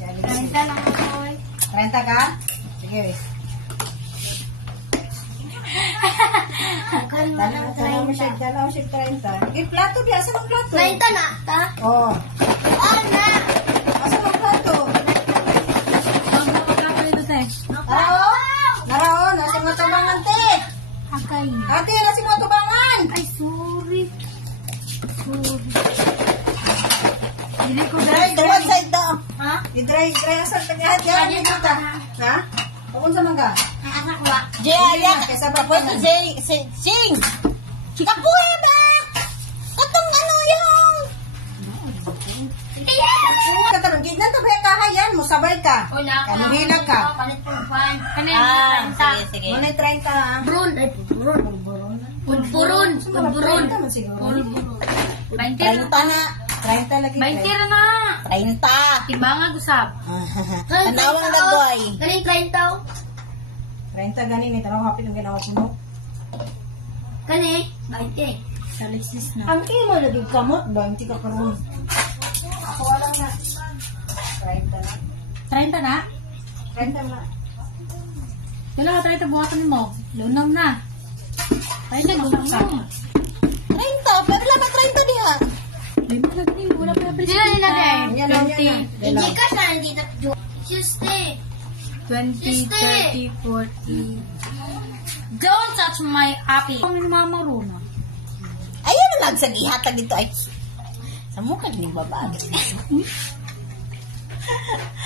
30 lang ako. 30 ka? Sige. Dala mo siya 30. Sige, plato di. Asa ng plato? 30 na, ta? Oo. Na! Asa ng plato? Plato dito, te. Narao? Narao, nasi mo tubangan, te. Akay. Ate, nasi mo tubangan. Ay, sorry. Hindi ko Dry, duwan side daw. Ha? I-dry, asa tagahat yan. Ha? Pakun sa mangga. Anak ko ba? Jaya, kesa pa po sing. Kapuya ba? Katong ano yung? Katarong gid na to ba kahayan mo sabay ka. Wala ko. Kanuhilag ka. Palit po pan. Kanina 30. Sige. Muna 30 ha. Buron. Pulburon. Pulburon. Siguro. 20 30 na. 30 lagi. 20 na. 30. Timbang usab. Tanawang dagoy. Kaning 30. 30 gani ni tanaw hapit ang ginawa mo. Kani 20. Sa Alexis na. Ang imo na dug kamot, 20 ka karon. Ako wala na. 30 na. 30 na? 30 na. Wala ka 30 buhatan mo. Lunam na. 30 lunam ka. 30, pero lang 30 diha. Wala pa na sila nila Yan lang yan. Hindi ka sa hindi na Tuesday. 20, 30, 40. Don't touch my happy. Kung minamamaro na. Ayun na lang sa gihatag dito ay. Sa mukha ni babae.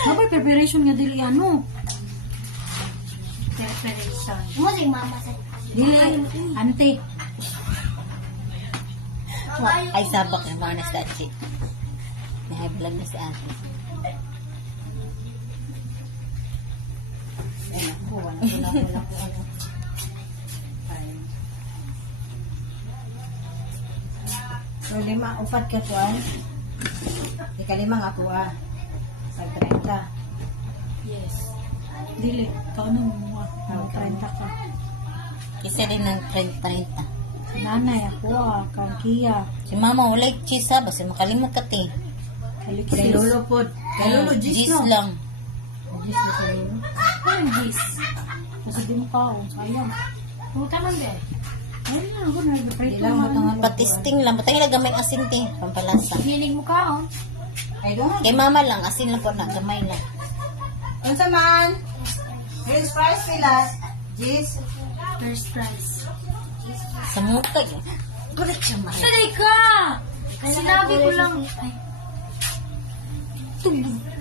Napay preparation nga dili ano. Preparation. Mo si mama sa. Dili ante. Ay sabak na mga nasa shit. Nahiblog na si ate. Ay naku, wala ko. So, 5, 4 ka to ay. Ika-5 nga ako ah. Sa 30. Yes. Dili. Kaano mo mo 30 ka. Isa din ng 30. Nanay ako kang Kia. Si mama ulay cheese ha. Basta makalimot ka te. Alexis. Kay lolo po. Kay lolo cheese no? Lang. Cheese na sa lolo. Ano gis? Kasi di mo kaon. Sayang. Puta man de. Ayun na. Ako nag-prito man. Patisting lang. Batang ilagamay asin te. Pampalasa. Hilig mo kaon. Kay mama lang. Asin lang po na. Gamay lang. Ano sa man? French fries pilas. Cheese. First prize. Sa mukha yun. Gulat siya man. Sali ka! Sinabi ko lang. Ay. Tugtog.